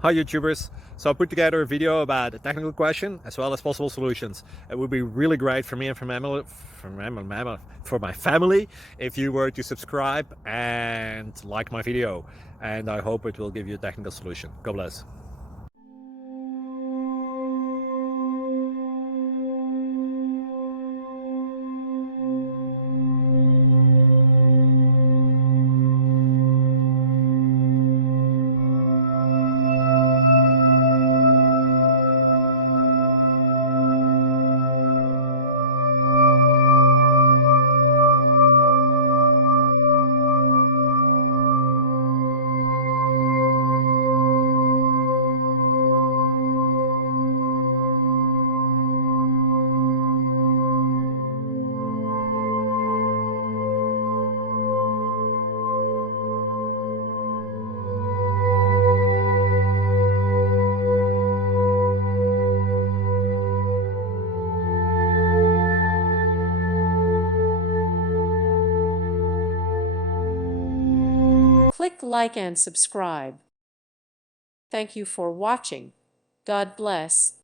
Hi YouTubers! So I put together a video about a technical question as well as possible solutions. It would be really great for me and for my family if you were to subscribe and like my video, and I hope it will give you a technical solution. God bless. Click like and subscribe. Thank you for watching. God bless.